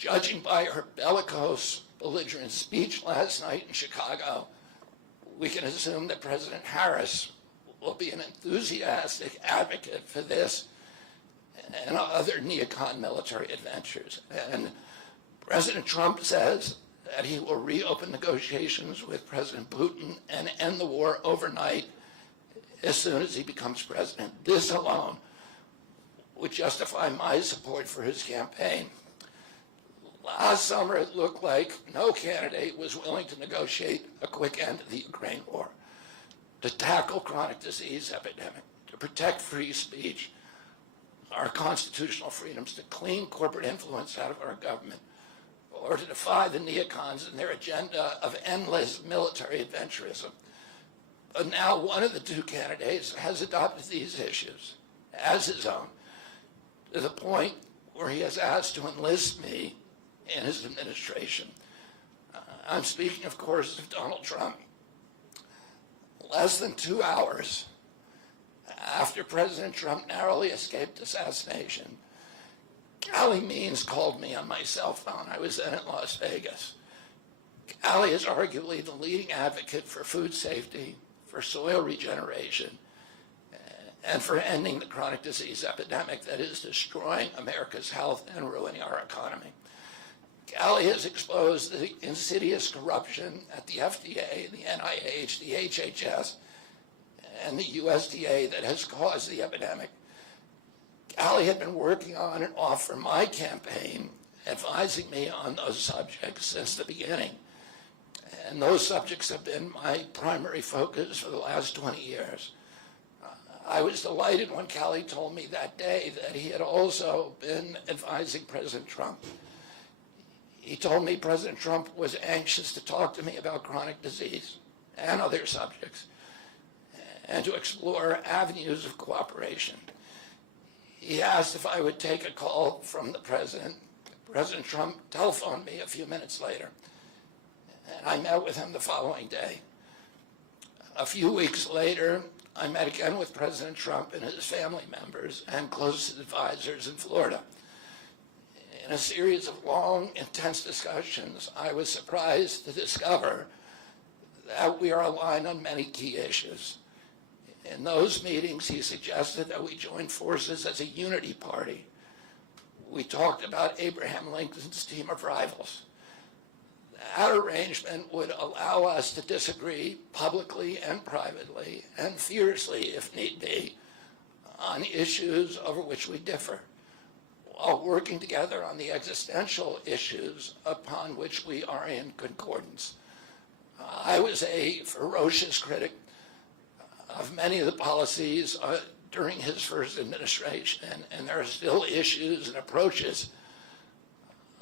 Judging by her bellicose, belligerent speech last night in Chicago, we can assume that President Harris will be an enthusiastic advocate for this and other neocon military adventures. And President Trump says that he will reopen negotiations with President Putin and end the war overnight as soon as he becomes president. This alone would justify my support for his campaign. Last summer, it looked like no candidate was willing to negotiate a quick end to the Ukraine war, to tackle chronic disease epidemic, to protect free speech, our constitutional freedoms, to clean corporate influence out of our government, or to defy the neocons and their agenda of endless military adventurism. But now one of the two candidates has adopted these issues as his own, to the point where he has asked to enlist me in his administration. I'm speaking, of course, of Donald Trump. Less than 2 hours after President Trump narrowly escaped assassination, Callie Means called me on my cell phone. I was then in Las Vegas. Callie is arguably the leading advocate for food safety, for soil regeneration, and for ending the chronic disease epidemic that is destroying America's health and ruining our economy. Callie has exposed the insidious corruption at the FDA, the NIH, the HHS, and the USDA that has caused the epidemic. Callie had been working on and off for my campaign, advising me on those subjects since the beginning. And those subjects have been my primary focus for the last 20 years. I was delighted when Callie told me that day that he had also been advising President Trump. He told me President Trump was anxious to talk to me about chronic disease and other subjects and to explore avenues of cooperation. He asked if I would take a call from the president. President Trump telephoned me a few minutes later, and I met with him the following day. A few weeks later, I met again with President Trump and his family members and closest advisors in Florida. In a series of long, intense discussions, I was surprised to discover that we are aligned on many key issues. In those meetings, he suggested that we join forces as a unity party. We talked about Abraham Lincoln's team of rivals. That arrangement would allow us to disagree publicly and privately, and fiercely, if need be, on issues over which we differ, while working together on the existential issues upon which we are in concordance. I was a ferocious critic of many of the policies during his first administration, and there are still issues and approaches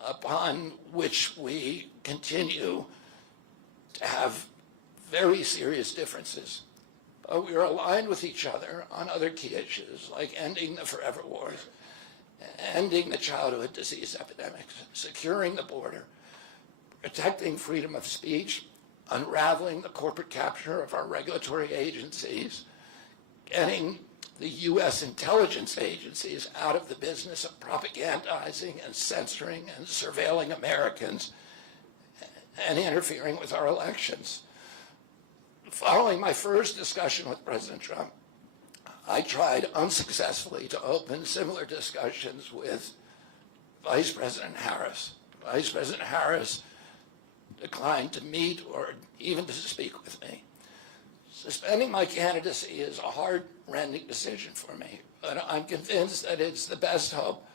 upon which we continue to have very serious differences. But we are aligned with each other on other key issues, like ending the forever wars, ending the childhood disease epidemics, securing the border, protecting freedom of speech, unraveling the corporate capture of our regulatory agencies, getting the U.S. intelligence agencies out of the business of propagandizing and censoring and surveilling Americans and interfering with our elections. Following my first discussion with President Trump, I tried unsuccessfully to open similar discussions with Vice President Harris. Vice President Harris declined to meet or even to speak with me. Suspending my candidacy is a heart-rending decision for me, but I'm convinced that it's the best hope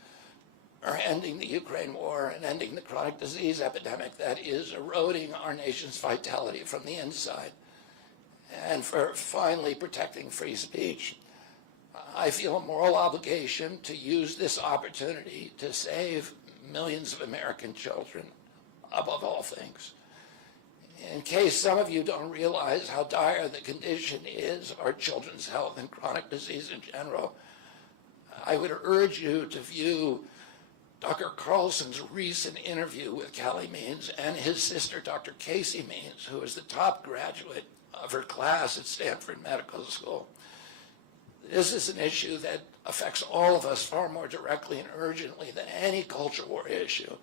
for ending the Ukraine war and ending the chronic disease epidemic that is eroding our nation's vitality from the inside, and for finally protecting free speech. I feel a moral obligation to use this opportunity to save millions of American children, above all things. In case some of you don't realize how dire the condition is, our children's health and chronic disease in general, I would urge you to view Dr. Carlson's recent interview with Callie Means and his sister, Dr. Casey Means, who is the top graduate of her class at Stanford Medical School. This is an issue that affects all of us far more directly and urgently than any culture war issue.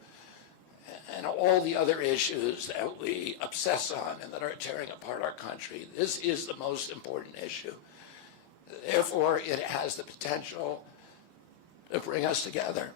and all the other issues that we obsess on and that are tearing apart our country, this is the most important issue. Therefore, it has the potential to bring us together.